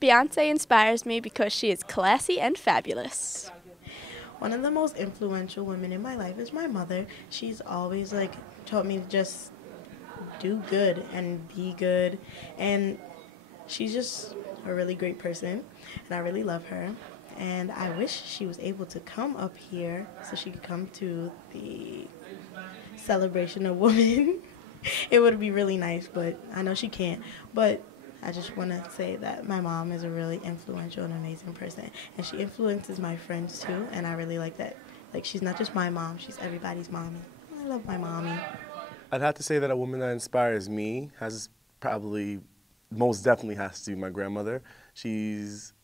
Beyonce inspires me because she is classy and fabulous. One of the most influential women in my life is my mother. She's always taught me to just do good and be good, and she's just a really great person, and I really love her. And I wish she was able to come up here so she could come to the celebration of women. It would be really nice, but I know she can't. But I just want to say that my mom is a really influential and amazing person, and she influences my friends too, and I really like that. Like, she's not just my mom, she's everybody's mommy. I love my mommy. I'd have to say that a woman that inspires me has probably, most definitely has to be my grandmother. She's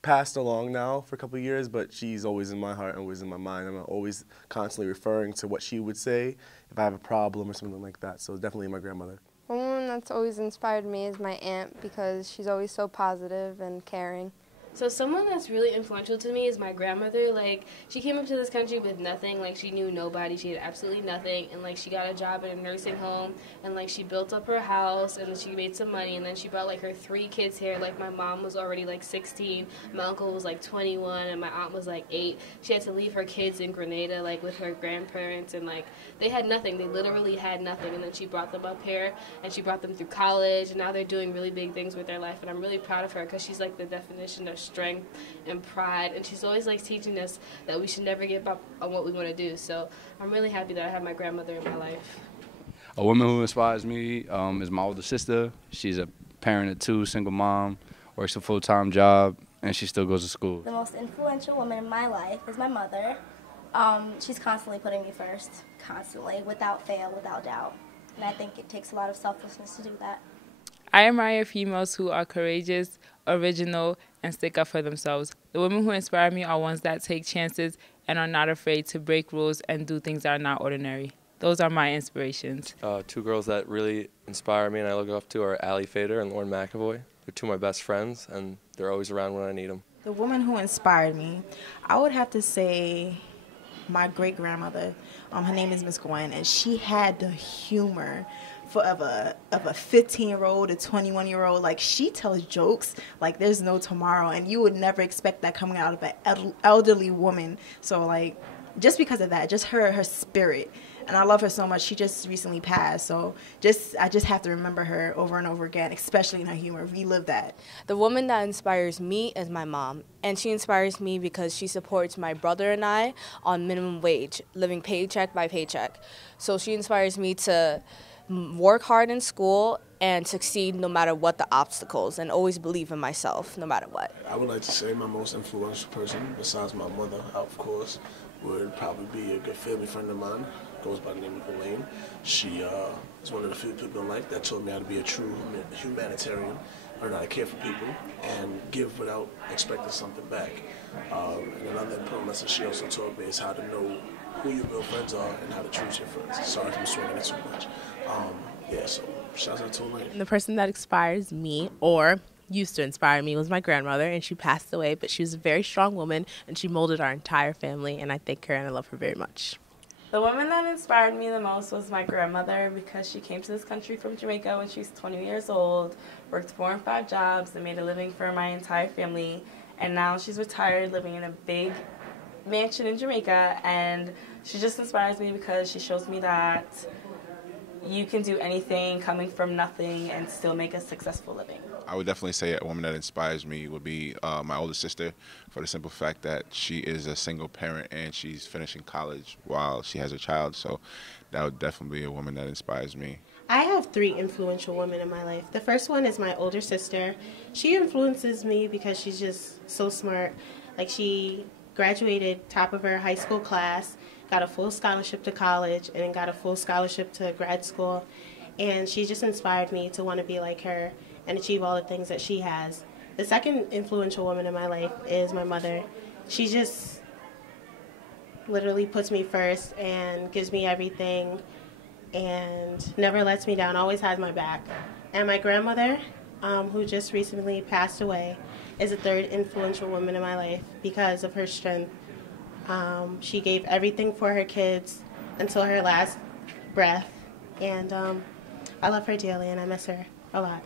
passed along now for a couple of years, but she's always in my heart and always in my mind. I'm always constantly referring to what she would say if I have a problem or something like that. So definitely my grandmother. One woman that's always inspired me is my aunt because she's always so positive and caring. So someone that's really influential to me is my grandmother. Like, she came up to this country with nothing. Like, she knew nobody. She had absolutely nothing. And, like, she got a job at a nursing home. And, like, she built up her house. And she made some money. And then she brought, like, her 3 kids here. Like, my mom was already, like, 16. My uncle was, like, 21. And my aunt was, like, 8. She had to leave her kids in Grenada, like, with her grandparents. And, like, they had nothing. They literally had nothing. And then she brought them up here. And she brought them through college. And now they're doing really big things with their life. And I'm really proud of her because she's, like, the definition of strength and pride, and she's always like teaching us that we should never give up on what we want to do. So I'm really happy that I have my grandmother in my life. A woman who inspires me is my older sister. She's a parent of 2, single mom, works a full-time job, and she still goes to school. The most influential woman in my life is my mother. She's constantly putting me first, constantly, without fail, without doubt. And I think it takes a lot of selflessness to do that. I admire females who are courageous, original, and stick up for themselves. The women who inspire me are ones that take chances and are not afraid to break rules and do things that are not ordinary. Those are my inspirations. 2 girls that really inspire me and I look up to are Allie Fader and Lauren McAvoy. They're 2 of my best friends, and they're always around when I need them. The woman who inspired me, I would have to say my great-grandmother. Her name is Miss Gwen, and she had the humor of a 15-year-old, a 21-year-old. Like, she tells jokes like there's no tomorrow, and you would never expect that coming out of an elderly woman. So, like, just because of that, just her spirit. And I love her so much. She just recently passed, so I just have to remember her over and over again, especially in her humor. Relive that. The woman that inspires me is my mom, and she inspires me because she supports my brother and I on minimum wage, living paycheck by paycheck. So she inspires me to work hard in school and succeed no matter what the obstacles, and always believe in myself no matter what. I would like to say my most influential person, besides my mother, of course, would probably be a good family friend of mine. Goes by the name of Elaine. She is one of the few people in life that taught me how to be a true humanitarian, learn how to care for people, and give without expecting something back. And another important lesson she also taught me is how to know who your real friends are and how to choose your friends. Sorry if I'm swinging it too much. Yeah, so shout out to Elaine. The person that inspires me, or used to inspire me, was my grandmother, and she passed away, but she was a very strong woman, and she molded our entire family, and I thank her and I love her very much. The woman that inspired me the most was my grandmother, because she came to this country from Jamaica when she was 20 years old, worked 4 and 5 jobs, and made a living for my entire family, and now she's retired, living in a big mansion in Jamaica, and she just inspires me because she shows me that you can do anything coming from nothing and still make a successful living. I would definitely say a woman that inspires me would be my older sister, for the simple fact that she is a single parent and she's finishing college while she has a child. So that would definitely be a woman that inspires me. I have 3 influential women in my life. The first one is my older sister. She influences me because she's just so smart. Like, she graduated top of her high school class, got a full scholarship to college, and then got a full scholarship to grad school. And she just inspired me to want to be like her and achieve all the things that she has. The second influential woman in my life is my mother. She just literally puts me first and gives me everything and never lets me down, always has my back. And my grandmother, who just recently passed away, is the third influential woman in my life because of her strength. She gave everything for her kids until her last breath, and I love her dearly and I miss her a lot.